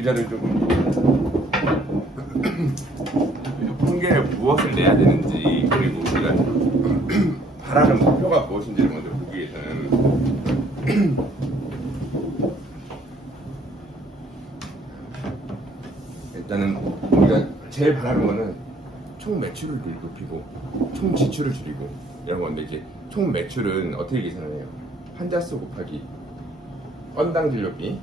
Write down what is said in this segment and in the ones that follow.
의자를 조금 통계를 무엇을 내야 되는지, 그리고 우리가 바라는 목표가 무엇인지를 먼저 보기 위해서는 일단은 우리가 제일 바라는 거는 총 매출을 높이고 총 지출을 줄이고 이런 건데, 이제 총 매출은 어떻게 계산을 해요? 환자 수 곱하기 건당 진료비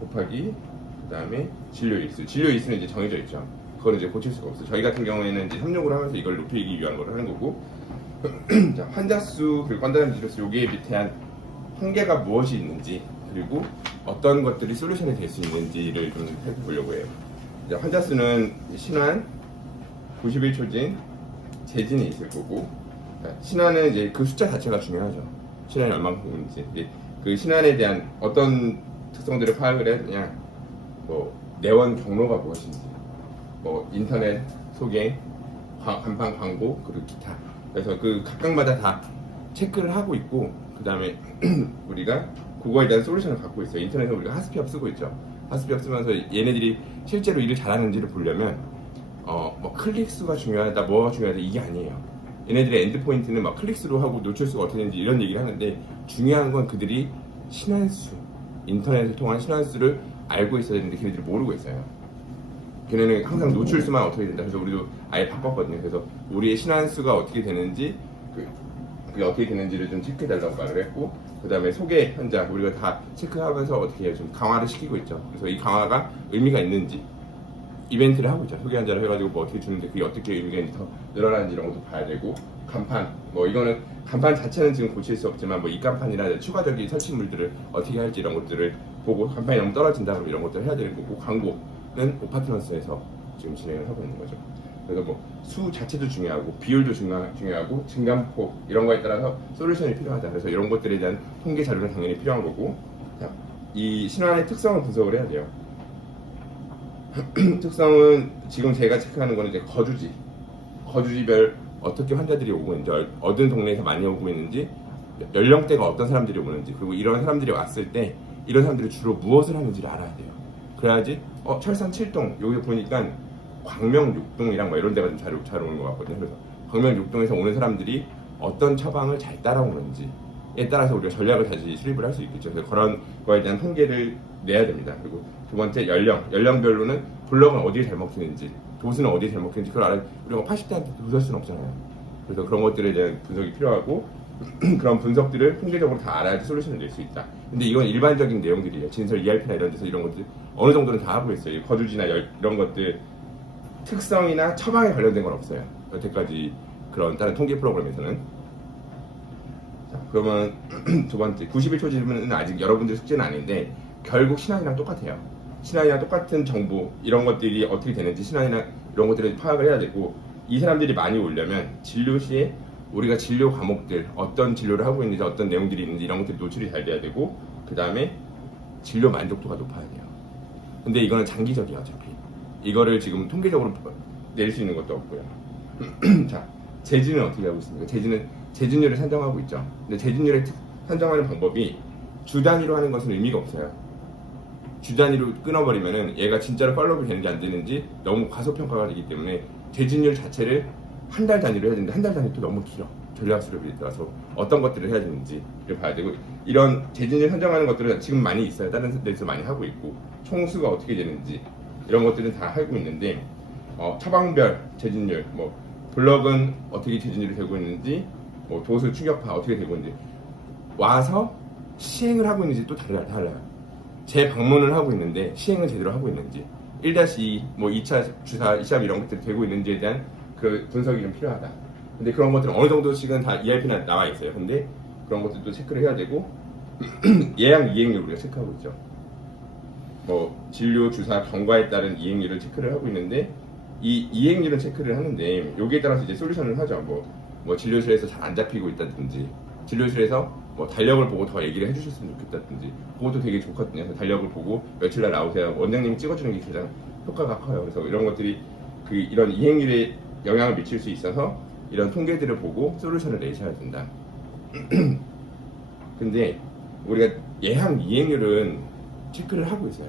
곱하기 그 다음에 진료 일수. 진료 일수는 이제 정해져 있죠. 그거는 이제 고칠 수가 없어요. 저희 같은 경우에는 이제 협력을 하면서 이걸 높이기 위한 걸 하는 거고, 자, 환자 수 그리고 건당 진료 수, 여기에 밑에 한계가 무엇이 있는지, 그리고 어떤 것들이 솔루션이 될 수 있는지를 좀 살펴보려고 해요. 이제 환자 수는 신환, 91초진, 재진이 있을 거고, 신환은 이제 그 숫자 자체가 중요하죠. 신환이 얼마큼인지. 그 신환에 대한 어떤 특성들을 파악을 해야 되냐, 뭐 내원 경로가 무엇인지, 뭐 인터넷 소개, 간판 광고, 그리고 기타. 그래서 그 각각마다 다 체크를 하고 있고, 그 다음에 우리가 그거에 대한 솔루션을 갖고 있어요. 인터넷에 우리가 하스피업 쓰고 있죠. 하스피업 쓰면서 얘네들이 실제로 일을 잘하는지를 보려면 뭐 클릭 수가 중요하다, 뭐가 중요하다, 이게 아니에요. 얘네들의 엔드포인트는 막 클릭 수로 하고 노출 수가 어떻게 되는지 이런 얘기를 하는데, 중요한 건 그들이 신환수, 인터넷을 통한 신환수를 알고 있어야 되는데 걔네들이 모르고 있어요. 걔네는 항상 노출 수만 어떻게 된다. 그래서 우리도 아예 바꿨거든요. 그래서 우리의 신환수가 어떻게 되는지, 그게 어떻게 되는지를 좀 체크해달라고 말을 했고, 그 다음에 소개 현자 우리가 다 체크하면서 어떻게 해요? 좀 강화를 시키고 있죠. 그래서 이 강화가 의미가 있는지 이벤트를 하고 있죠. 소개 현자를 해가지고 뭐 어떻게 주는데 그게 어떻게 의미가 있는지 더 늘어나는지 이런 것도 봐야 되고, 간판, 뭐 이거는 간판 자체는 지금 고칠 수 없지만 뭐 이 간판이나 추가적인 설치물들을 어떻게 할지 이런 것들을 보고, 간판이 너무 떨어진다 그러면 이런 것들을 해야 되는 거고, 광고는 오파트너스에서 지금 진행을 하고 있는 거죠. 그래서 뭐 수 자체도 중요하고 비율도 중요하고 증감폭 이런 거에 따라서 솔루션이 필요하다. 그래서 이런 것들에 대한 통계 자료는 당연히 필요한 거고, 자, 이 신환의 특성을 분석을 해야 돼요. 특성은 지금 제가 체크하는 거는 이제 거주지별 어떻게 환자들이 오고 있는지, 어떤 동네에서 많이 오고 있는지, 연령대가 어떤 사람들이 오는지, 그리고 이런 사람들이 왔을 때 이런 사람들이 주로 무엇을 하는지를 알아야 돼요. 그래야지 철산 7동 여기 보니까 광명 6동이랑 뭐 이런 데가 좀 잘 오는 것 같거든요. 그래서 광명 6동에서 오는 사람들이 어떤 처방을 잘 따라오는지에 따라서 우리가 전략을 다시 수립을 할 수 있겠죠. 그래서 그런 거에 대한 통계를 내야 됩니다. 그리고 두 번째 연령별로는 블럭은 어디에 잘 먹히는지, 도수는 어디에 잘 먹히는지 그걸 알아. 우리가 80대한테 도수할 수는 없잖아요. 그래서 그런 것들에 대한 분석이 필요하고 그런 분석들을 통계적으로 다 알아야지 솔루션을 낼 수 있다. 근데 이건 일반적인 내용들이에요. 진설 ERP나 이런 데서 이런 것들 어느 정도는 다 하고 있어요. 거주지나 이런 것들 특성이나 처방에 관련된 건 없어요. 여태까지 그런 다른 통계 프로그램에서는. 자, 그러면 두 번째 91초 질문은 아직 여러분들 숙제는 아닌데 결국 신환이랑 똑같아요. 신환이랑 똑같은 정보 이런 것들이 어떻게 되는지 신환이랑 이런 것들을 파악을 해야 되고, 이 사람들이 많이 오려면 진료 시에 우리가 진료 과목들 어떤 진료를 하고 있는지, 어떤 내용들이 있는지 이런 것들이 노출이 잘 돼야 되고, 그 다음에 진료 만족도가 높아야 돼요. 근데 이거는 장기적이야. 어차피 이거를 지금 통계적으로 낼 수 있는 것도 없고요. 자, 재진은 어떻게 하고 있습니까? 재진은 재진율을 산정하고 있죠. 근데 재진율을 산정하는 방법이 주 단위로 하는 것은 의미가 없어요. 주 단위로 끊어버리면은 얘가 진짜로 팔로우가 되는지 안 되는지 너무 과소평가가 되기 때문에 재진율 자체를 한 달 단위로 해야 되는데 한 달 단위도 너무 길어. 전략 수립에 따라서 어떤 것들을 해야 되는지를 봐야 되고, 이런 재진율 산정하는 것들은 지금 많이 있어요. 다른 데서 많이 하고 있고, 총수가 어떻게 되는지 이런 것들은 다 하고 있는데, 처방별 재진율, 뭐 블럭은 어떻게 재진율이 되고 있는지, 뭐 도수 충격파 어떻게 되고 있는지, 와서 시행을 하고 있는지 또 달라요. 재방문을 하고 있는데 시행을 제대로 하고 있는지, 1-2, 뭐 2차 주사, 2차 이런 것들이 되고 있는지에 대한 그 분석이 좀 필요하다. 근데 그런 것들은 어느 정도씩은 다 ERP나 나와 있어요. 근데 그런 것들도 체크를 해야 되고, 예약 이행률 우리가 체크하고 있죠. 뭐 진료, 주사, 경과에 따른 이행률을 체크를 하고 있는데, 이 이행률은 체크를 하는데 여기에 따라서 이제 솔루션을 하죠. 뭐 진료실에서 잘 안 잡히고 있다든지, 진료실에서 뭐 달력을 보고 더 얘기를 해주셨으면 좋겠다든지, 그것도 되게 좋거든요. 그래서 달력을 보고 며칠 날 나오세요. 원장님이 찍어주는 게 가장 효과가 커요. 그래서 이런 것들이 이런 이행률에 영향을 미칠 수 있어서 이런 통계들을 보고 솔루션을 내셔야 된다. 근데 우리가 예상 이행률은 체크를 하고 있어요.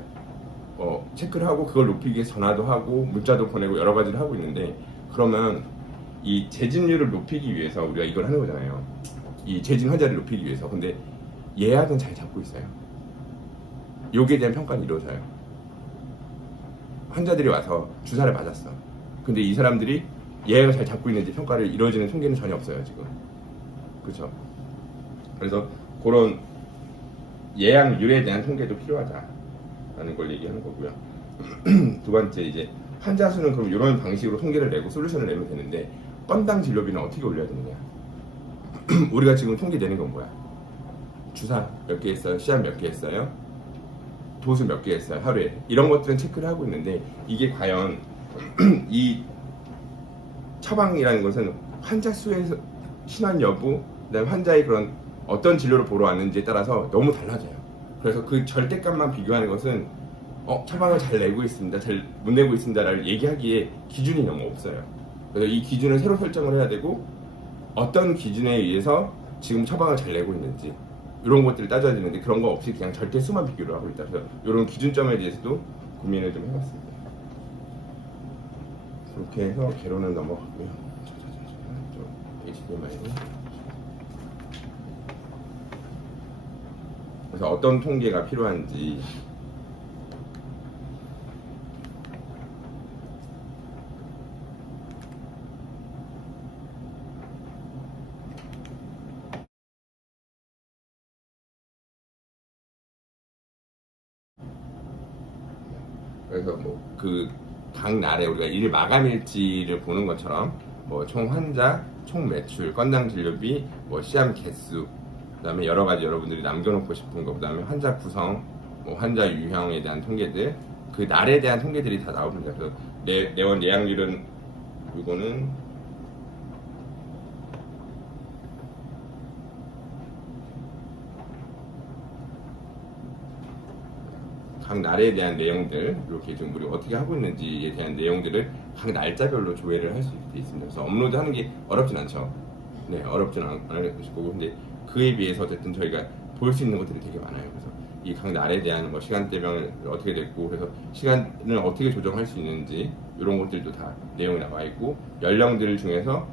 체크를 하고 그걸 높이기 위해서 전화도 하고 문자도 보내고 여러 가지를 하고 있는데, 그러면 이 재진율을 높이기 위해서 우리가 이걸 하는 거잖아요. 이 재진 환자를 높이기 위해서. 근데 예약은 잘 잡고 있어요. 여기에 대한 평가는 이루어져요. 환자들이 와서 주사를 맞았어. 근데 이 사람들이 예약을 잘 잡고 있는지 평가를 이루어지는 통계는 전혀 없어요, 지금. 그렇죠? 그래서 그런 예약률에 대한 통계도 필요하다라는 걸 얘기하는 거고요. 두 번째, 이제 환자 수는 그럼 이런 방식으로 통계를 내고 솔루션을 내면 되는데, 건당 진료비는 어떻게 올려야 되느냐? 우리가 지금 통계 내는 건 뭐야? 주사 몇 개 했어요? 시합 몇 개 했어요? 도수 몇 개 했어요? 하루에. 이런 것들은 체크를 하고 있는데, 이게 과연 이 처방이라는 것은 환자 수의 신원 여부, 그다음에 환자의 그런 어떤 진료를 보러 왔는지에 따라서 너무 달라져요. 그래서 그 절대값만 비교하는 것은 처방을 잘 내고 있습니다, 잘 못 내고 있습니다라고 얘기하기에 기준이 너무 없어요. 그래서 이 기준을 새로 설정을 해야 되고, 어떤 기준에 의해서 지금 처방을 잘 내고 있는지 이런 것들을 따져야 되는데, 그런 거 없이 그냥 절대 수만 비교를 하고 있다. 그래서 이런 기준점에 대해서도 고민을 좀 해봤습니다. 그렇게 해서 개론은 넘어갔고요. 좀 HDMI로. 그래서 어떤 통계가 필요한지, 그래서 뭐 그 각 날에 우리가 일 마감일지를 보는 것처럼 뭐 총 환자, 총 매출, 건당 진료비, 뭐 시암 개수, 그다음에 여러 가지 여러분들이 남겨놓고 싶은 거, 그다음에 환자 구성, 뭐 환자 유형에 대한 통계들, 그 날에 대한 통계들이 다 나옵니다. 그래서 내원 예약률은 이거는 각 날에 대한 내용들, 이렇게 좀 우리가 어떻게 하고 있는지에 대한 내용들을 각 날짜별로 조회를 할 수 있습니다. 그래서 업로드하는 게 어렵진 않죠. 네, 어렵진 않을 것이고, 근데 그에 비해서 어쨌든 저희가 볼 수 있는 것들이 되게 많아요. 그래서 이 각 날에 대한 뭐 시간대별 어떻게 됐고, 그래서 시간을 어떻게 조정할 수 있는지 이런 것들도 다 내용이 나와 있고, 연령들 중에서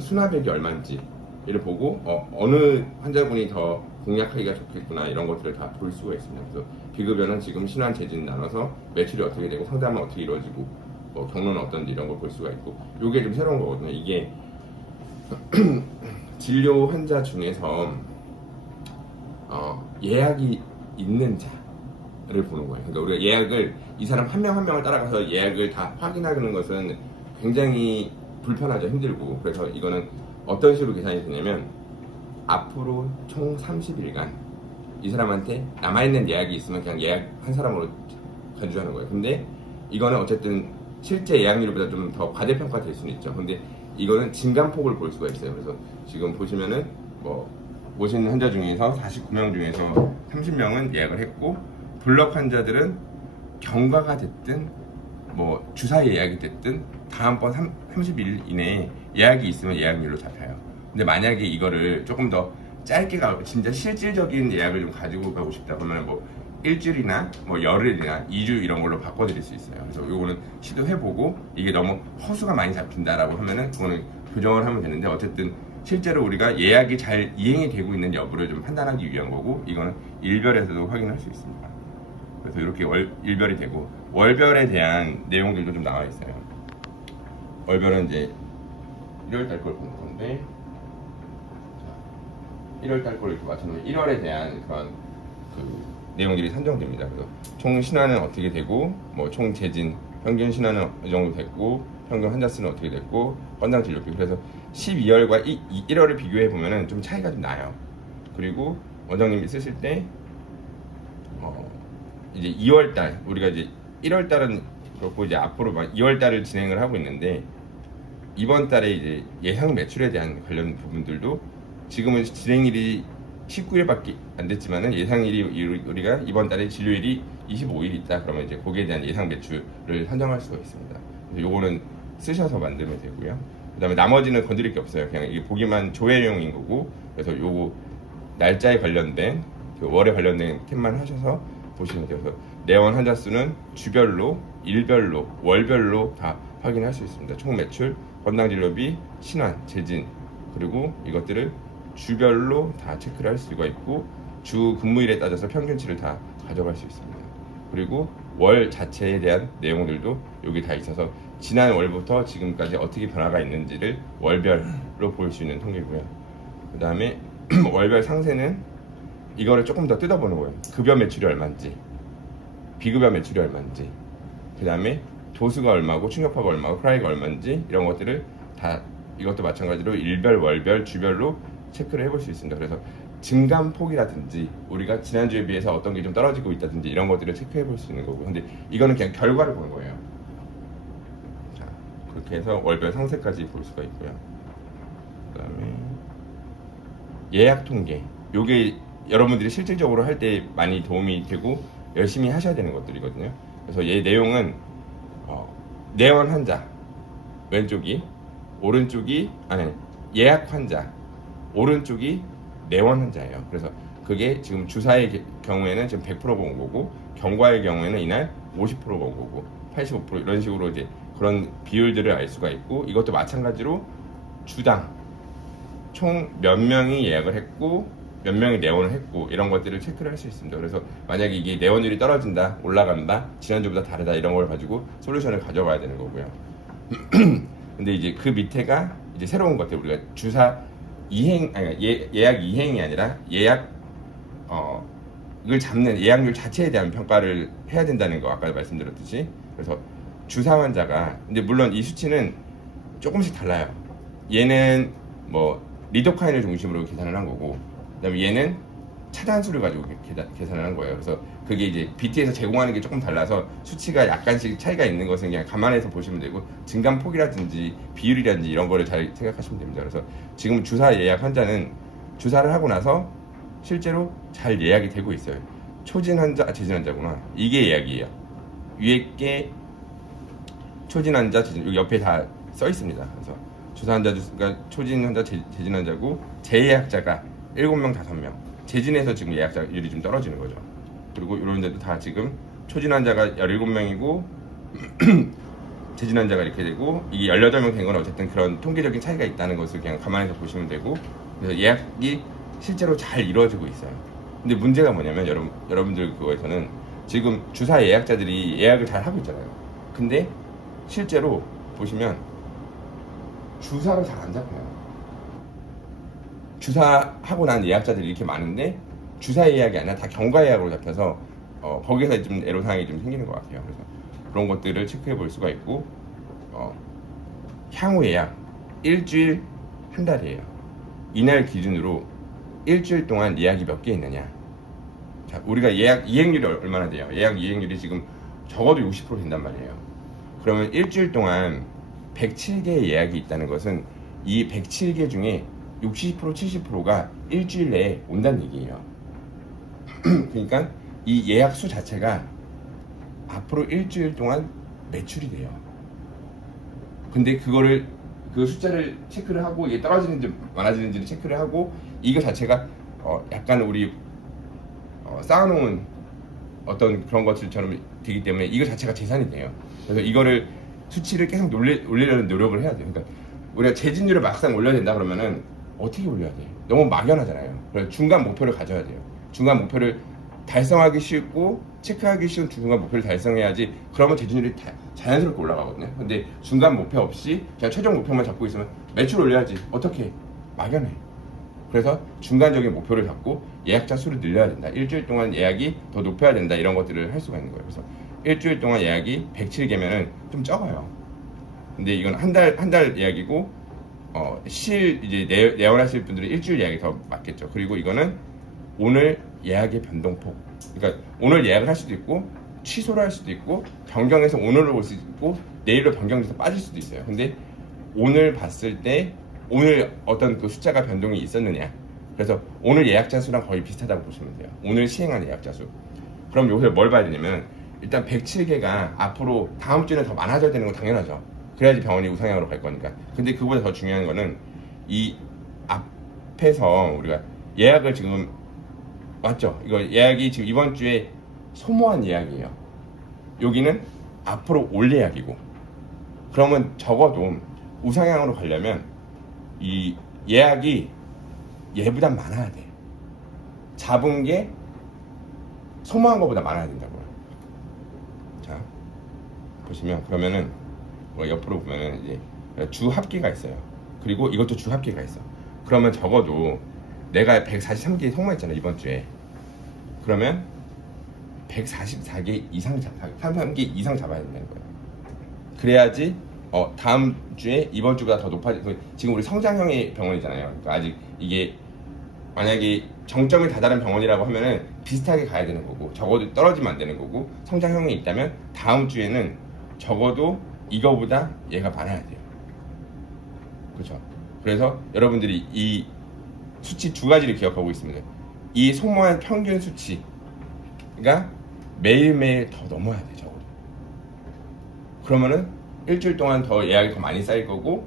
수납액이 얼마인지를 보고 어느 환자분이 더 공략하기가 좋겠구나, 이런 것들을 다 볼 수가 있습니다. 그래서 비급여는 지금 신환 재진 나눠서 매출이 어떻게 되고 상담은 어떻게 이루어지고 뭐 경로는 어떤지 이런 걸 볼 수가 있고, 이게 좀 새로운 거거든요. 이게 진료 환자 중에서 예약이 있는 자를 보는 거예요. 그러니까 우리가 예약을, 이 사람 한 명 한 명을 따라가서 예약을 다 확인하는 것은 굉장히 불편하죠, 힘들고. 그래서 이거는 어떤 식으로 계산이 되냐면, 앞으로 총 30일간 이 사람한테 남아있는 예약이 있으면 그냥 예약 한 사람으로 간주하는 거예요. 근데 이거는 어쨌든 실제 예약률보다 좀 더 과대평가될 수는 있죠. 근데 이거는 진감폭을 볼 수가 있어요. 그래서 지금 보시면은 뭐 모신 환자 중에서 49명 중에서 30명은 예약을 했고, 블럭 환자들은 경과가 됐든 뭐 주사에 예약이 됐든 다음번 30일 이내에 예약이 있으면 예약률로 잡혀요. 근데 만약에 이거를 조금 더 짧게 가고 진짜 실질적인 예약을 좀 가지고 가고 싶다 그러면 뭐 일주일이나 뭐 열흘이나 2주 이런 걸로 바꿔드릴 수 있어요. 그래서 요거는 시도해보고, 이게 너무 허수가 많이 잡힌다라고 하면은 그거는 교정을 하면 되는데, 어쨌든 실제로 우리가 예약이 잘 이행이 되고 있는 여부를 좀 판단하기 위한 거고, 이거는 일별에서도 확인할 수 있습니다. 그래서 이렇게 일별이 되고, 월별에 대한 내용들도 좀 나와 있어요. 월별은 이제 1월달 걸 보는 건데, 1월달 걸 이렇게 맞춰놓으면 1월에 대한 그런 그 내용들이 산정됩니다. 그래서 총 신화는 어떻게 되고, 뭐 총 재진, 평균 신화는 이 정도 됐고, 평균 환자 수는 어떻게 됐고, 건당 진료비. 그래서 12월과 1월을 비교해 보면은 좀 차이가 좀 나요. 그리고 원장님이 쓰실 때 이제 2월달, 우리가 이제 1월달은 그렇고 이제 앞으로 막 2월달을 진행을 하고 있는데, 이번 달에 이제 예상 매출에 대한 관련 부분들도 지금은 진행일이 19일밖에 안 됐지만은 예상일이, 우리가 이번 달에 진료일이 25일 있다 그러면 이제 거기에 대한 예상 매출을 산정할 수가 있습니다. 그래서 요거는 쓰셔서 만들면 되고요. 그 다음에 나머지는 건드릴 게 없어요. 그냥 이게 보기만 조회용인 거고, 그래서 요거 날짜에 관련된 그 월에 관련된 캡만 하셔서 보시면 돼요. 그래서 내원 환자 수는 주별로, 일별로, 월별로 다 확인할 수 있습니다. 총 매출, 건당 진료비, 신환, 재진, 그리고 이것들을 주별로 다 체크를 할 수가 있고 주 근무일에 따져서 평균치를 다 가져갈 수 있습니다. 그리고 월 자체에 대한 내용들도 여기 다 있어서 지난 월부터 지금까지 어떻게 변화가 있는지를 월별로 볼 수 있는 통계고요. 그 다음에 월별 상세는 이거를 조금 더 뜯어보는 거예요. 급여 매출이 얼마인지, 비급여 매출이 얼마인지, 그 다음에 도수가 얼마고 충격파가 얼마고 프라이가 얼마인지 이런 것들을 다 이것도 마찬가지로 일별, 월별, 주별로 체크를 해볼 수 있습니다. 그래서 증감폭이라든지 우리가 지난주에 비해서 어떤 게 좀 떨어지고 있다든지 이런 것들을 체크해 볼 수 있는 거고, 근데 이거는 그냥 결과를 보는 거예요. 자, 그렇게 해서 월별 상세까지 볼 수가 있고요. 그 다음에 예약 통계, 요게 여러분들이 실질적으로 할 때 많이 도움이 되고 열심히 하셔야 되는 것들이거든요. 그래서 얘 내용은 내원 환자 왼쪽이, 오른쪽이 예약 환자 오른쪽이 내원 환자예요. 그래서 그게 지금 주사의 경우에는 지금 100% 본 거고, 경과의 경우에는 이날 50% 본 거고, 85% 이런 식으로 이제 그런 비율들을 알 수가 있고, 이것도 마찬가지로 주당 총 몇 명이 예약을 했고 몇 명이 내원을 했고 이런 것들을 체크를 할 수 있습니다. 그래서 만약에 이게 내원율이 떨어진다, 올라간다, 지난주보다 다르다 이런 걸 가지고 솔루션을 가져가야 되는 거고요. 근데 이제 그 밑에가 이제 새로운 것들, 우리가 주사 이행, 예약 이행이 아니라 예약 이걸 잡는 예약률 자체에 대한 평가를 해야 된다는 거 아까 말씀드렸듯이. 그래서 주사 환자가, 근데 물론 이 수치는 조금씩 달라요. 얘는 뭐 리도카인을 중심으로 계산을 한 거고, 그다음에 얘는 차단수를 가지고 계산을 한 거예요. 그래서 그게 이제 BT에서 제공하는 게 조금 달라서 수치가 약간씩 차이가 있는 것은 그냥 감안해서 보시면 되고, 증감폭이라든지 비율이라든지 이런 거를 잘 생각하시면 됩니다. 그래서 지금 주사 예약 환자는 주사를 하고 나서 실제로 잘 예약이 되고 있어요. 초진 환자, 재진 환자구나. 이게 예약이에요. 위에 게 초진 환자, 재진, 여기 옆에 다 써 있습니다. 그래서 주사 환자가 초진 환자, 재진 환자고, 재예약자가 7명, 5명. 재진에서 지금 예약자율이 좀 떨어지는 거죠. 그리고 이런 데도 다 지금 초진 환자가 17명이고 재진 환자가 이렇게 되고, 이게 18명 된 건 어쨌든 그런 통계적인 차이가 있다는 것을 그냥 감안해서 보시면 되고, 그래서 예약이 실제로 잘 이루어지고 있어요. 근데 문제가 뭐냐면 여러분들 그거에서는 지금 주사 예약자들이 예약을 잘 하고 있잖아요. 근데 실제로 보시면 주사를 잘 안 잡혀요. 주사하고 난 예약자들이 이렇게 많은데 주사 예약이 아니라 다 경과 예약으로 잡혀서 거기서 좀 애로사항이 좀 생기는 것 같아요. 그래서 그런 것들을 체크해 볼 수가 있고, 향후 예약 일주일, 한 달이에요. 이날 기준으로 일주일 동안 예약이 몇 개 있느냐. 자, 우리가 예약 이행률이 얼마나 돼요? 예약 이행률이 지금 적어도 60% 된단 말이에요. 그러면 일주일 동안 107개의 예약이 있다는 것은 이 107개 중에 60%, 70%가 일주일 내에 온다는 얘기예요. 그러니까 이 예약 수 자체가 앞으로 일주일 동안 매출이 돼요. 근데 그거를, 그 숫자를 체크를 하고 이게 떨어지는지 많아지는지를 체크를 하고, 이거 자체가 약간 우리 쌓아놓은 어떤 그런 것들처럼 되기 때문에 이거 자체가 재산이 돼요. 그래서 이거를 수치를 계속 올리려는 노력을 해야 돼요. 그러니까 우리가 재진율을 막상 올려야 된다 그러면은 어떻게 올려야 돼? 너무 막연하잖아요. 그래서 중간 목표를 가져야 돼요. 중간 목표를 달성하기 쉽고 체크하기 쉬운 중간 목표를 달성해야지, 그러면 재진율이 자연스럽게 올라가거든요. 근데 중간 목표 없이 그냥 최종 목표만 잡고 있으면 매출 올려야지, 어떻게 막연해. 그래서 중간적인 목표를 잡고 예약자 수를 늘려야 된다. 일주일 동안 예약이 더 높여야 된다. 이런 것들을 할 수가 있는 거예요. 그래서 일주일 동안 예약이 107개면은 좀 적어요. 근데 이건 한 달 예약이고, 이제 내원하실 분들은 일주일 예약이 더 맞겠죠. 그리고 이거는 오늘 예약의 변동폭. 그러니까 오늘 예약을 할 수도 있고, 취소를 할 수도 있고, 변경해서 오늘로 올 수도 있고, 내일로 변경돼서 빠질 수도 있어요. 근데 오늘 봤을 때 오늘 어떤 그 숫자가 변동이 있었느냐. 그래서 오늘 예약자 수랑 거의 비슷하다고 보시면 돼요. 오늘 시행한 예약자 수. 그럼 여기서 뭘 봐야 되냐면, 일단 107개가 앞으로 다음 주에는 더 많아져야 되는 건 당연하죠. 그래야지 병원이 우상향으로 갈 거니까. 근데 그보다 더 중요한 거는 이 앞에서 우리가 예약을 지금 맞죠? 이거 예약이 지금 이번 주에 소모한 예약이에요. 여기는 앞으로 올 예약이고, 그러면 적어도 우상향으로 가려면 이 예약이 얘보다 많아야 돼. 잡은 게 소모한 것보다 많아야 된다고요. 자, 보시면 그러면은 옆으로 보면은 이제 주 합계가 있어요. 그리고 이것도 주 합계가 있어. 그러면 적어도 내가 143개 소모했잖아 이번 주에. 그러면 144개 이상 33개 이상 잡아야 된다는 거예요. 그래야지 다음 주에 이번 주보다 더 높아지. 지금 우리 성장형의 병원이잖아요. 그러니까 아직 이게 만약에 정점에 다다른 병원이라고 하면은 비슷하게 가야 되는 거고, 적어도 떨어지면 안 되는 거고, 성장형이 있다면 다음 주에는 적어도 이거보다 얘가 많아야 돼요. 그렇죠? 그래서 여러분들이 이 수치 두 가지를 기억하고 있습니다. 이 소모한 평균 수치가 매일매일 더 넘어야 돼, 적어도. 그러면은 일주일 동안 더 예약이 더 많이 쌓일 거고,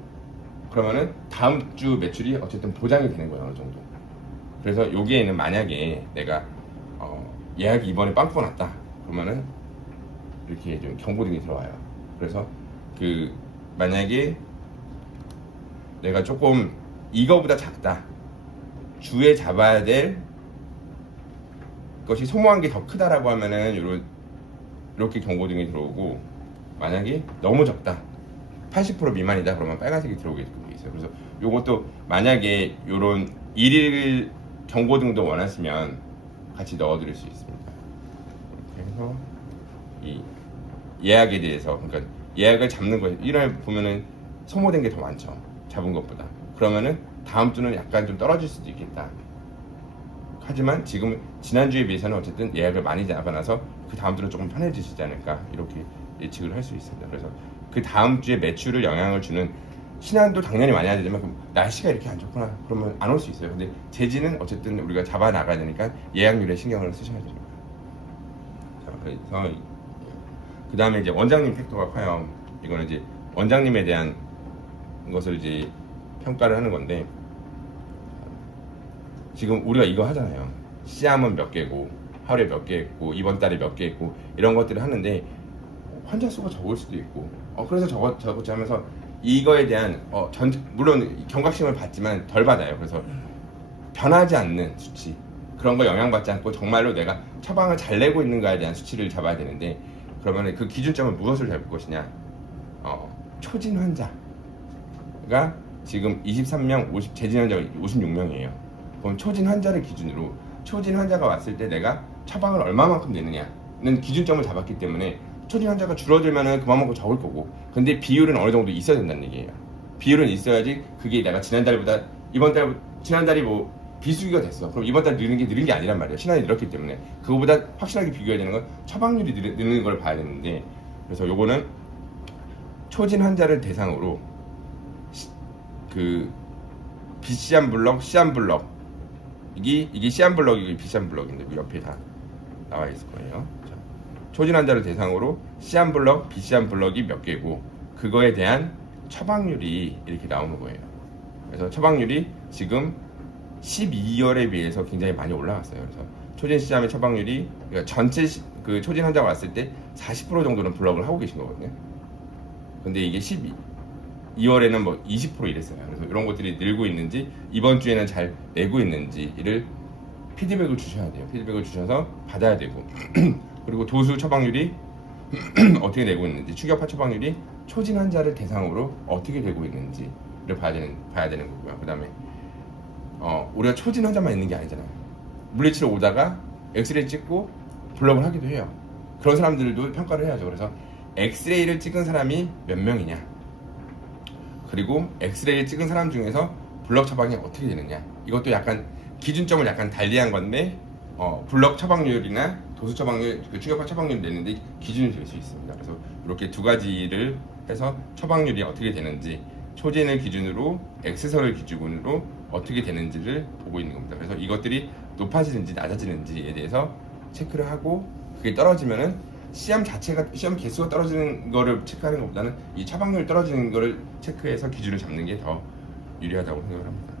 그러면은 다음 주 매출이 어쨌든 보장이 되는 거예요, 어느 정도. 그래서 여기에는 만약에 내가 예약이 이번에 빵꾸가 났다 그러면은 이렇게 좀 경고등이 들어와요. 그래서 만약에 내가 조금 이거보다 작다, 주에 잡아야 될 것이 소모한 게 더 크다라고 하면은 이렇게 경고등이 들어오고, 만약에 너무 적다, 80% 미만이다 그러면 빨간색이 들어오게 돼 있어요. 그래서 요것도 만약에 요런 일일 경고등도 원하시면 같이 넣어드릴 수 있습니다. 이렇게 해서 이 예약에 대해서, 그러니까 예약을 잡는 거예요. 일월 보면은 소모된 게 더 많죠, 잡은 것보다. 그러면은 다음 주는 약간 좀 떨어질 수도 있겠다. 하지만 지금 지난주에 비해서는 어쨌든 예약을 많이 잡아놔서 그 다음 주는 조금 편해지시지 않을까, 이렇게 예측을 할 수 있습니다. 그래서 그 다음 주에 매출을 영향을 주는 신안도 당연히 많이 해야 되지만, 그럼 날씨가 이렇게 안 좋구나 그러면 안 올 수 있어요. 근데 재지는 어쨌든 우리가 잡아 나가야 되니까 예약률에 신경을 쓰셔야 됩니다. 자, 그래서 그 다음에 이제 원장님 팩터가 커요. 이거는 이제 원장님에 대한 것을 이제 평가를 하는 건데, 지금 우리가 이거 하잖아요. 시암은 몇 개고, 하루에 몇 개 했고, 이번 달에 몇 개 했고, 이런 것들을 하는데 환자 수가 적을 수도 있고, 그래서 저것저것 하면서 이거에 대한 물론 경각심을 받지만 덜 받아요. 그래서 변하지 않는 수치, 그런 거 영향받지 않고 정말로 내가 처방을 잘 내고 있는가에 대한 수치를 잡아야 되는데, 그러면 그 기준점은 무엇을 잡을 것이냐? 초진 환자가 지금 23명, 재진 환자가 56명이에요. 그럼 초진 환자를 기준으로, 초진 환자가 왔을 때 내가 처방을 얼마만큼 내느냐는 기준점을 잡았기 때문에 초진 환자가 줄어들면은 그만큼 적을 거고, 근데 비율은 어느 정도 있어야 된다는 얘기예요. 비율은 있어야지 그게 내가 지난달이 뭐 비수기가 됐어. 그럼 이번 달 느는 게 아니란 말이에요. 신안이 늘었기 때문에. 그거보다 확실하게 비교해야 되는 건 처방률이 느는 걸 봐야 되는데, 그래서 요거는 초진 환자를 대상으로 비시안 블럭, 시안 블럭, 이게 시안 블럭이고 비시안 블럭인데 옆에 다 나와 있을 거예요. 초진 환자를 대상으로 시안 블럭, 비시안 블럭이 몇 개고, 그거에 대한 처방률이 이렇게 나오는 거예요. 그래서 처방률이 지금 12월에 비해서 굉장히 많이 올라갔어요. 그래서 초진 시암의 처방률이, 그러니까 전체 그 초진 환자가 왔을 때 40% 정도는 블럭을 하고 계신 거거든요. 근데 이게 12월에는 뭐 20% 이랬어요. 그래서 이런 것들이 늘고 있는지, 이번 주에는 잘 내고 있는지를 피드백을 주셔야 돼요. 피드백을 주셔서 받아야 되고 그리고 도수 처방률이 어떻게 되고 있는지, 추격파 처방률이 초진 환자를 대상으로 어떻게 되고 있는지를 봐야 되는 거고요. 그 다음에 우리가 초진 환자만 있는 게 아니잖아요. 물리치료 오다가 엑스레이 찍고 블럭을 하기도 해요. 그런 사람들도 평가를 해야죠. 그래서 엑스레이를 찍은 사람이 몇 명이냐, 그리고 엑스레이를 찍은 사람 중에서 블럭 처방이 어떻게 되느냐, 이것도 약간 기준점을 약간 달리한 건데, 블럭 처방률이나 도수 처방률, 추격파 처방률을 내는데 기준이 될 수 있습니다. 그래서 이렇게 두 가지를 해서 처방률이 어떻게 되는지, 초진을 기준으로 X선을 기준으로 어떻게 되는지를 보고 있는 겁니다. 그래서 이것들이 높아지는지 낮아지는지에 대해서 체크를 하고, 그게 떨어지면은 시험 개수가 떨어지는 거를 체크하는 것보다는 이 처방률이 떨어지는 거를 체크해서 기준을 잡는 게 더 유리하다고 생각을 합니다.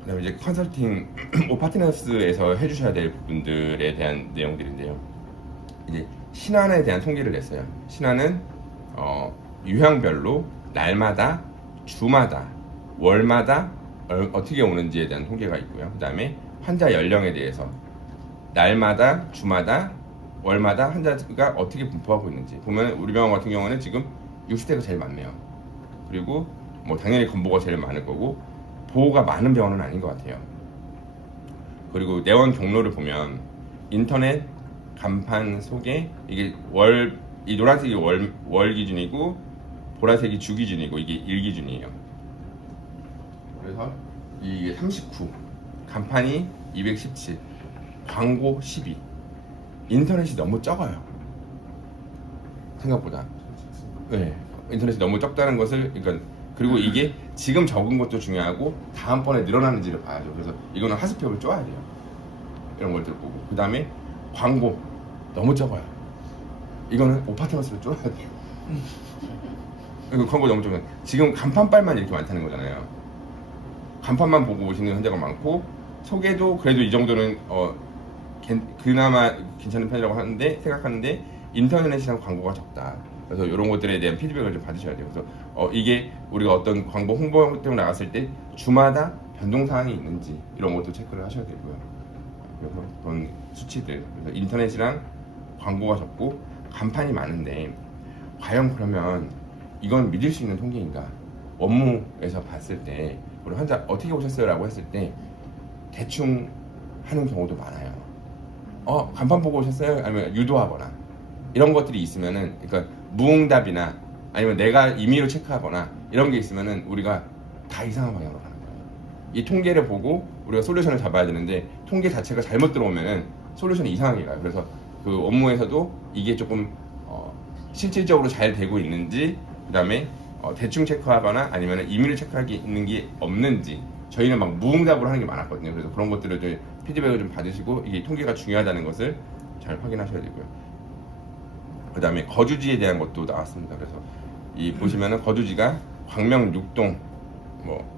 그 다음에 이제 컨설팅, 오파트너스에서 해주셔야 될 부분들에 대한 내용들인데요. 이제 신안에 대한 통계를 냈어요. 신안은 유형별로 날마다, 주마다, 월마다 어떻게 오는지에 대한 통계가 있고요. 그 다음에 환자 연령에 대해서 날마다, 주마다, 월마다 환자가 어떻게 분포하고 있는지 보면 우리 병원 같은 경우는 지금 60대가 제일 많네요. 그리고 뭐 당연히 건보가 제일 많을 거고 보호가 많은 병원은 아닌 것 같아요. 그리고 내원 경로를 보면 인터넷 간판 속에 이게 이 노란색이 월 기준이고 보라색이 주 기준이고 이게 일 기준이에요. 그래서 이게 39, 간판이 217, 광고 12. 인터넷이 너무 적어요. 생각보다. 네, 인터넷이 너무 적다는 것을 그러니까 그리고 이게 지금 적은 것도 중요하고 다음번에 늘어나는지를 봐야죠. 그래서 이거는 하스펙을 쪼아야 돼요. 이런 것들 보고 그 다음에 광고 너무 적어요. 이거는 오파트너스를 쪼아야 돼요. 이거 광고 너무 적어요. 지금 간판빨만 이렇게 많다는 거잖아요. 간판만 보고 오시는 환자가 많고 소개도 그래도 이 정도는 그나마 괜찮은 편이라고 생각하는데 인터넷이랑 광고가 적다. 그래서 이런 것들에 대한 피드백을 좀 받으셔야 돼요. 그래서 이게 우리가 어떤 광고 홍보 때문에 나갔을 때 주마다 변동 사항이 있는지 이런 것도 체크를 하셔야 되고요. 그래서 그런 수치들. 그래서 인터넷이랑 광고가 적고 간판이 많은데 과연 그러면 이건 믿을 수 있는 통계인가? 원무에서 봤을 때 우리 환자 어떻게 오셨어요라고 했을 때 대충 하는 경우도 많아요. 간판 보고 오셨어요? 아니면 유도하거나 이런 것들이 있으면은 그러니까 무응답이나 아니면 내가 임의로 체크하거나 이런 게 있으면은 우리가 다 이상한 방향으로 가는 거예요. 이 통계를 보고 우리가 솔루션을 잡아야 되는데 통계 자체가 잘못 들어오면은 솔루션이 이상하게 가요. 그래서 그 업무에서도 이게 조금 실질적으로 잘 되고 있는지 그다음에 대충 체크하거나 아니면 임의로 체크하기 있는 게 없는지 저희는 막 무응답으로 하는 게 많았거든요. 그래서 그런 것들을 좀 피드백을 좀 받으시고 이게 통계가 중요하다는 것을 잘 확인하셔야 되고요. 그 다음에 거주지에 대한 것도 나왔습니다. 그래서 이 보시면은 거주지가 광명 6동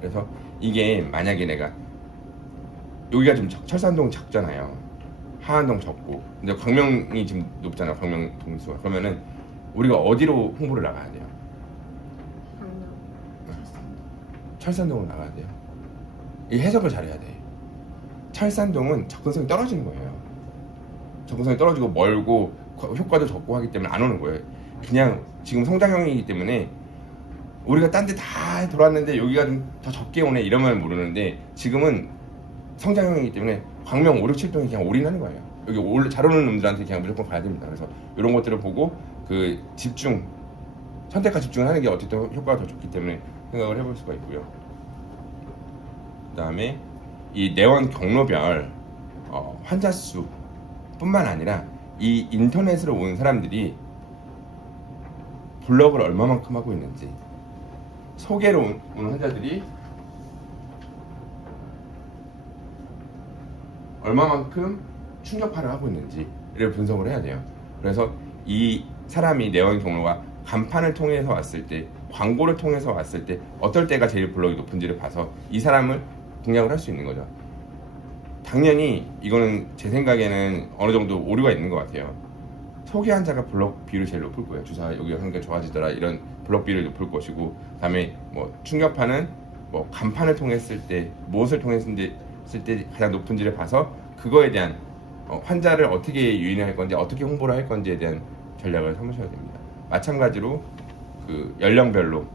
그래서 이게 만약에 내가 여기가 좀 철산동 작잖아요. 하안동 적고 근데 광명이 지금 높잖아요. 광명 동수가 그러면은 우리가 어디로 홍보를 나가야 돼요? 철산동으로 나가야 돼요. 이 해석을 잘해야 돼. 철산동은 접근성이 떨어지는 거예요. 접근성이 떨어지고 멀고 효과도 적고 하기 때문에 안 오는 거예요. 그냥 지금 성장형이기 때문에 우리가 딴 데 다 돌았는데 여기가 좀 더 적게 오네 이러면 모르는데 지금은 성장형이기 때문에 광명 5, 6, 7동이 그냥 올인하는 거예요. 여기 잘 오는 놈들한테 그냥 무조건 가야 됩니다. 그래서 이런 것들을 보고 그 선택과 집중을 하는 게 어쨌든 효과가 더 좋기 때문에 생각을 해볼 수가 있고요. 그 다음에 이 내원 경로별 환자 수 뿐만 아니라 이 인터넷으로 온 사람들이 블럭을 얼마만큼 하고 있는지 소개로 온 환자들이 얼마만큼 충격파를 하고 있는지를 분석을 해야 돼요. 그래서 이 사람이 내원 경로가 간판을 통해서 왔을 때 광고를 통해서 왔을 때 어떨 때가 제일 블럭이 높은지를 봐서 이 사람을 공략을 할 수 있는 거죠. 당연히 이거는 제 생각에는 어느 정도 오류가 있는 것 같아요. 소개 환자가 블럭 비율이 제일 높을 거예요. 주사 여기 하는 게 좋아지더라 이런 블럭 비율이 높을 것이고 그다음에 충격파는 간판을 통했을 때 무엇을 통했을 때 가장 높은지를 봐서 그거에 대한 환자를 어떻게 유인할 건지 어떻게 홍보를 할 건지에 대한 전략을 삼으셔야 됩니다. 마찬가지로 그 연령별로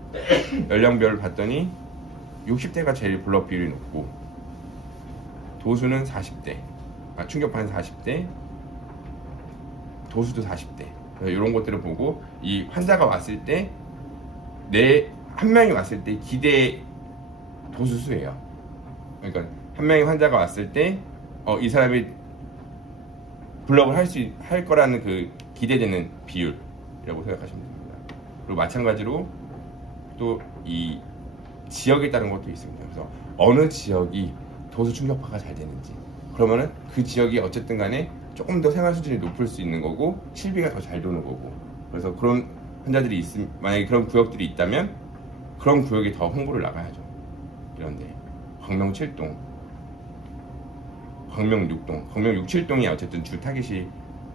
봤더니 60대가 제일 블럭 비율이 높고 도수는 40대, 충격파는 40대, 도수도 40대. 그래서 이런 것들을 보고 이 환자가 왔을 때 한 명이 왔을 때 기대 도수수예요. 그러니까 한 명의 환자가 왔을 때 이 사람이 블럭을 할 거라는 그 기대되는 비율이라고 생각하시면 됩니다. 그리고 마찬가지로 또 이 지역에 따른 것도 있습니다. 그래서 어느 지역이 도수 충격파가 잘 되는지 그러면은 그 지역이 어쨌든 간에 조금 더 생활 수준이 높을 수 있는 거고 실비가 더 잘 도는 거고 그래서 그런 환자들이 만약에 그런 구역들이 있다면 그런 구역에 더 홍보를 나가야죠. 이런데 광명 7동, 광명 6동, 광명 6, 7동이 어쨌든 주 타깃이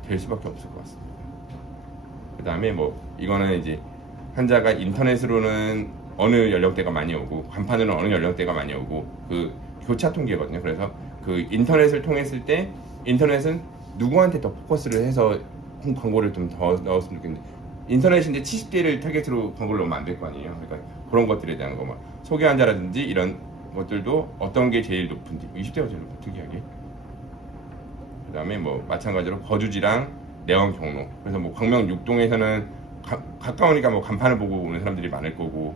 될 수밖에 없을 것 같습니다. 그 다음에 뭐 이거는 이제 환자가 인터넷으로는 어느 연령대가 많이 오고 간판으로는 어느 연령대가 많이 오고 그 교차 통계거든요. 그래서 그 인터넷을 통했을 때 인터넷은 누구한테 더 포커스를 해서 광고를 좀 더 넣었으면 좋겠는데 인터넷인데 70대를 타겟으로 광고를 넣으면 안 될 거 아니에요. 그러니까 그런 것들에 대한 거, 뭐 소개 환자라든지 이런 것들도 어떤 게 제일 높은지, 20대가 제일 높은 특이하게. 그 다음에 뭐 마찬가지로 거주지랑 내원 경로. 그래서 뭐 광명 6동에서는 가까우니까 뭐 간판을 보고 오는 사람들이 많을 거고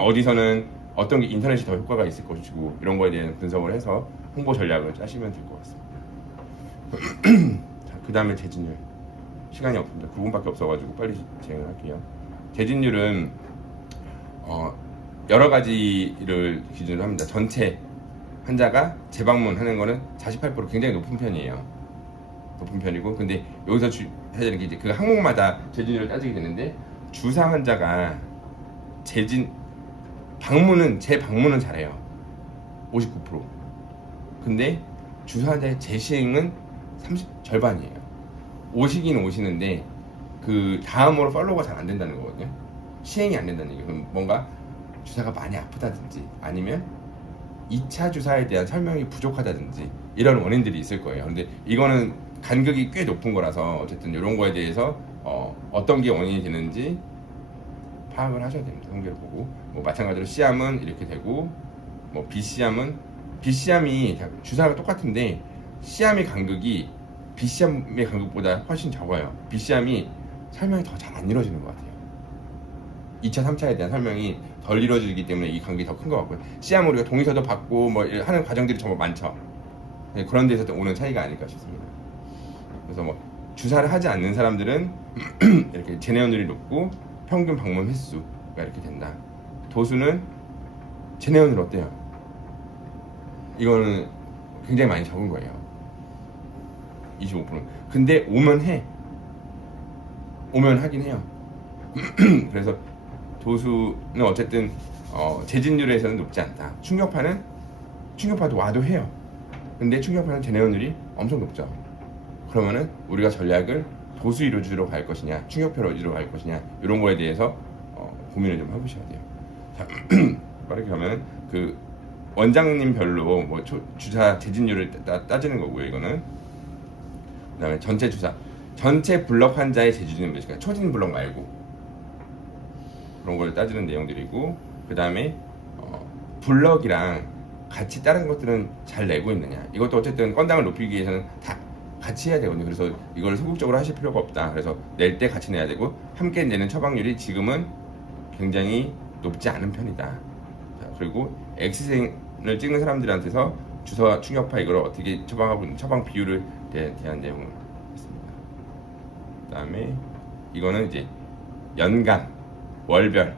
어디서는 어떤 게 인터넷이 더 효과가 있을 것이고 이런 거에 대한 분석을 해서 홍보 전략을 짜시면 될 것 같습니다. 자, 그 다음에 재진율. 시간이 없습니다. 9분밖에 없어가지고 빨리 진행을 할게요. 재진율은 여러 가지를 기준으로 합니다. 전체 환자가 재방문하는 거는 48% 굉장히 높은 편이에요. 높은 편이고, 근데 여기서 해야 되는 게 이제 그 항목마다 재진율을 따지게 되는데, 주사 환자가 재방문은 잘해요. 59%. 근데 주사 환자의 재시행은 절반이에요. 오시긴 오시는데 그 다음으로 팔로우가 잘 안 된다는 거거든요. 시행이 안 된다는 얘기예요. 그럼 뭔가 주사가 많이 아프다든지 아니면 2차 주사에 대한 설명이 부족하다든지 이런 원인들이 있을 거예요. 근데 이거는 간극이 꽤 높은 거라서 어쨌든 이런 거에 대해서 어떤 게 원인이 되는지 파악을 하셔야 됩니다. 통계를 보고. 뭐 마찬가지로 C암은 이렇게 되고, 뭐 BC암이 주사가 똑같은데 C암의 간극이 BC암의 간극보다 훨씬 적어요. BC암이 설명이 더 잘 안 이루어지는 것 같아요. 2차, 3차에 대한 설명이 덜 이루어지기 때문에 이 간극이 더 큰 것 같고요. C암은 우리가 동의서도 받고 뭐 하는 과정들이 정말 많죠. 그런 데서 오는 차이가 아닐까 싶습니다. 그래서 뭐 주사를 하지 않는 사람들은 이렇게 재내원율이 높고 평균 방문 횟수가 이렇게 된다. 도수는 재내원율 어때요? 이거는 굉장히 많이 적은 거예요. 25%. 근데 오면 하긴 해요. 그래서 도수는 어쨌든 재진율에서는 높지 않다. 충격파도 와도 해요. 근데 충격파는 재내원율이 엄청 높죠. 그러면은 우리가 전략을 도수 위주로 갈 것이냐, 충격파 위주로 갈 것이냐, 이런 거에 대해서 고민을 좀 해보셔야 돼요. 자, 빠르게 가면 그 원장님별로 뭐 주사 재진율을 따지는 거고요. 이거는 그다음에 전체 주사, 전체 블럭 환자의 재진율 몇일까요? 초진 블럭 말고 그런 걸 따지는 내용들이고, 그다음에 블럭이랑 같이 다른 것들은 잘 내고 있느냐. 이것도 어쨌든 건당을 높이기 위해서는 다 같이 해야 되거든요. 그래서 이걸 소극적으로 하실 필요가 없다. 그래서 낼 때 같이 내야 되고, 함께 내는 처방률이 지금은 굉장히 높지 않은 편이다. 자, 그리고 X생을 찍는 사람들한테서 주사 충격파 이걸 어떻게 처방하고 있는 처방 비율을 대한 내용을 했습니다. 그 다음에 이거는 이제 연간, 월별.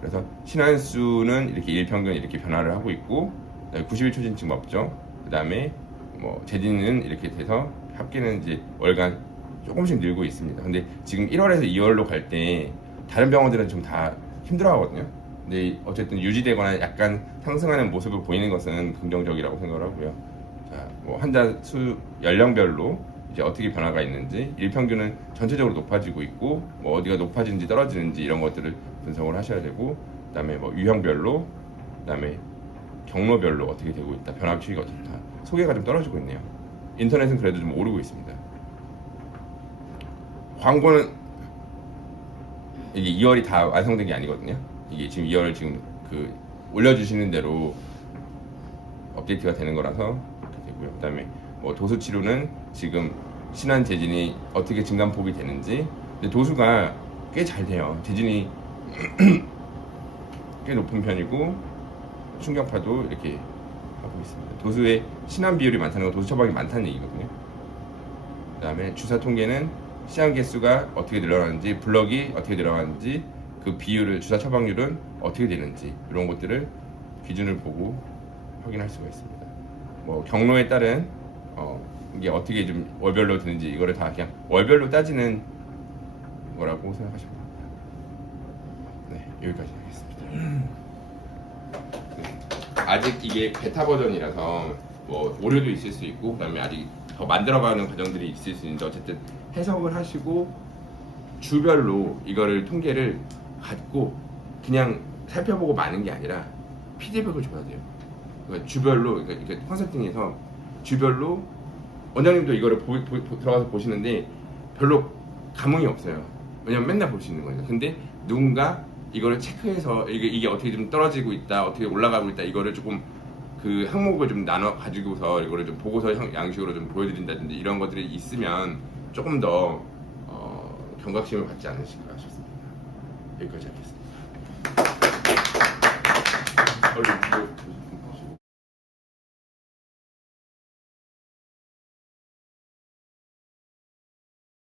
그래서 신환수는 이렇게 일평균 이렇게 변화를 하고 있고, 91초진증 없죠. 그 다음에 뭐 재진은 이렇게 돼서 합계는 이제 월간 조금씩 늘고 있습니다. 근데 지금 1월에서 2월로 갈 때 다른 병원들은 좀 다 힘들어하거든요. 근데 어쨌든 유지되거나 약간 상승하는 모습을 보이는 것은 긍정적이라고 생각을 하고요. 자, 뭐 환자 수 연령별로 이제 어떻게 변화가 있는지, 일평균은 전체적으로 높아지고 있고, 뭐 어디가 높아지는지 떨어지는지 이런 것들을 분석을 하셔야 되고, 그다음에 뭐 유형별로, 그다음에 경로별로 어떻게 되고 있다, 변화 추이가 어떻다, 소개가 좀 떨어지고 있네요. 인터넷은 그래도 좀 오르고 있습니다. 광고는 이게 2월이 다 완성된 게 아니거든요. 이게 지금 2월 지금 그 올려주시는 대로 업데이트가 되는 거라서 그렇게 되고요. 그다음에 뭐 도수 치료는 지금 신환 재진이 어떻게 증감폭이 되는지, 근데 도수가 꽤 잘 돼요. 재진이 꽤 높은 편이고 충격파도 이렇게 하고 있습니다. 도수의 신환 비율이 많다는 건 도수 처방이 많다는 얘기거든요. 그다음에 주사 통계는 시향 개수가 어떻게 늘어나는지, 블럭이 어떻게 늘어나는지, 그 비율을, 주사 처방률은 어떻게 되는지, 이런 것들을 기준을 보고 확인할 수가 있습니다. 뭐 경로에 따른 이게 어떻게 좀 월별로 되는지, 이거를 다 그냥 월별로 따지는 거라고 생각하시면 됩니다. 네, 여기까지 하겠습니다. 아직 이게 베타 버전이라서 뭐 오류도 있을 수 있고 그다음에 아직 더 만들어가는 과정들이 있을 수 있는데 어쨌든 해석을 하시고 주별로 이거를 통계를 갖고 그냥 살펴보고 마는 게 아니라 피드백을 줘야 돼요. 그러니까 주별로 그러니까 컨설팅에서 주별로 원장님도 이거를 들어가서 보시는데 별로 감흥이 없어요. 왜냐면 맨날 볼 수 있는 거니까. 근데 누군가 이거를 체크해서 이게 어떻게 좀 떨어지고 있다, 어떻게 올라가고 있다, 이거를 조금 그 항목을 좀 나눠 가지고서 이거를 좀 보고서 양식으로 좀 보여드린다든지 이런 것들이 있으면 조금 더 경각심을 갖지 않으실까 싶습니다. 여기까지 하겠습니다.